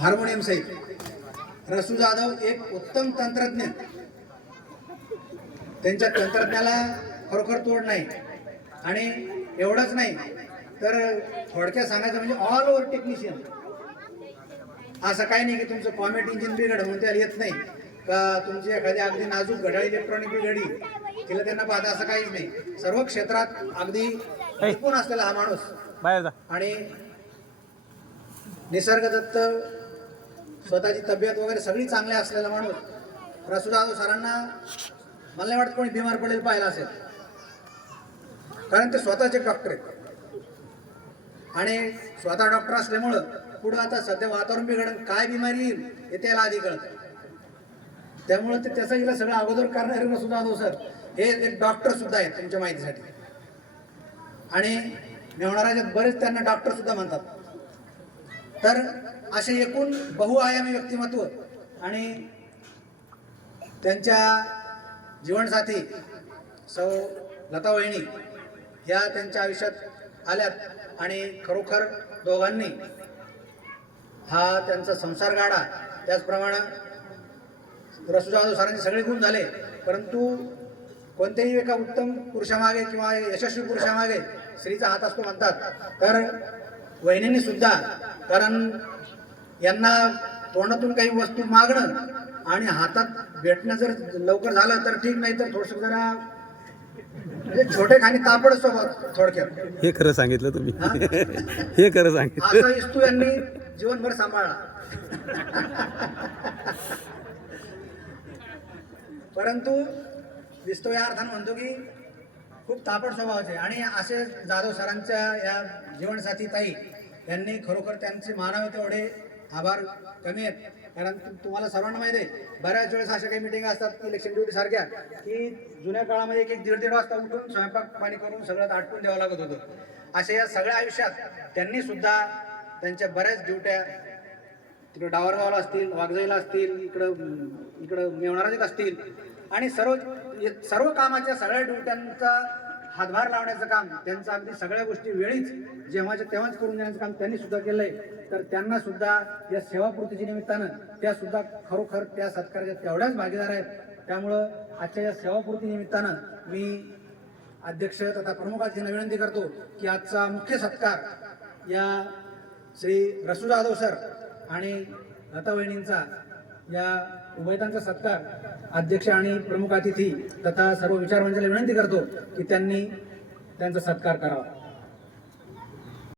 Harmonium सहित रसू जाधव एक उत्तम तंत्रज्ञ. त्यांच्या तंत्रज्ञाला खरोखर तोड नाही. आणि एवढंच नाही तर थोडक्यात सांगायचं म्हणजे ऑल ओव्हर टेक्निशियन असं काही नाही की तुमचं कॉमेट इंजिन बिघड म्हणून त्याला येत नाही. का तुमची एखादी अगदी नाजूक घड्याळ इलेक्ट्रॉनिक बिघडी तिला त्यांना पाहता असं काहीच नाही. सर्व क्षेत्रात अगदी निपुण असलेला हा माणूस. आणि निसर्गदत्त स्वतःची तब्येत वगैरे सगळी चांगली असलेला माणूस रसू सरांना मला नाही वाटत कोणी बिमार पडेल पाहिला असेल. कारण ते स्वतःचे डॉक्टर आहेत. आणि स्वतः डॉक्टर असल्यामुळं पुढं आता सध्या वातावरण बिघडून काय बिमारी येईल हे त्याला आधी कळतं. त्यामुळं ते त्याचा इला सगळं अगोदर करणारे रसू सर हे एक डॉक्टर सुद्धा आहेत तुमच्या माहितीसाठी. आणि मेवणाराच्यात बरेच त्यांना डॉक्टर सुद्धा म्हणतात. तर असे एकूण बहुआयामी व्यक्तिमत्व आणि त्यांच्या जीवनसाथी सौ लता वहिनी ह्या त्यांच्या आयुष्यात आल्यात आणि खरोखर दोघांनी हा त्यांचा संसार गाडा त्याचप्रमाणे रसूजाधव सरांचे सगळे गुण झाले. परंतु कोणत्याही एका उत्तम पुरुषामागे किंवा यशस्वी पुरुषामागे स्त्रीचा हात असतो म्हणतात. तर वहिनींनी सुद्धा कारण यांना तोंडातून काही वस्तू मागणं आणि हातात भेटणं जर लवकर झालं तर ठीक नाही तर थोडस जरा म्हणजे छोटे खाणी तापड स्वभाव थोडक्यात. हे खरं सांगितलं तुम्ही. हे? खरं सांगितलं. इस्तू यांनी जीवनभर सांभाळला. परंतु दिसतो या अर्थानं म्हणतो की खूप तापड स्वभावाचे आणि असे जाधव सरांच्या या जीवनसाथी ताई यांनी खरोखर त्यांचे मानावे तेवढे आभार कमी आहेत. कारण तुम्हाला सर्वांना माहिती आहे बऱ्याच वेळेस अशा काही मिटिंग असतात इलेक्शन ड्युटी सारख्या की जुन्या काळामध्ये एक एक दीड दीड वाजता उठून स्वयंपाक पाणी करून सगळं आटपून द्यावं लागत होतं. अशा या सगळ्या आयुष्यात त्यांनी सुद्धा त्यांच्या बऱ्याच ड्युट्या तिकडे डावरगावला असतील वाघजाईला असतील इकडं इकडं मेवणाराजीत असतील. आणि सर्व सर्व कामाच्या सगळ्या ड्युट्यांचा हातभार लावण्याचं काम त्यांचं अगदी सगळ्या गोष्टी वेळीच जेव्हाच्या तेव्हाच करून देण्याचं काम त्यांनी सुद्धा केलंय. तर त्यांना सुद्धा या सेवापूर्तीच्या निमित्तानं त्या सुद्धा खरोखर त्या सत्काराच्या तेवढ्याच भागीदार आहेत. त्यामुळं आजच्या या सेवापूर्ती निमित्तानं मी अध्यक्ष तथा प्रमुखांची विनंती करतो की आजचा मुख्य सत्कार या श्री रसू जाधव सर आणि लता वहिनींचा या उभयतांचा सत्कार अध्यक्ष आणि प्रमुख अतिथी तथा सर्व विचारवंतांना विनंती करतो की त्यांनी त्यांचा सत्कार करावा.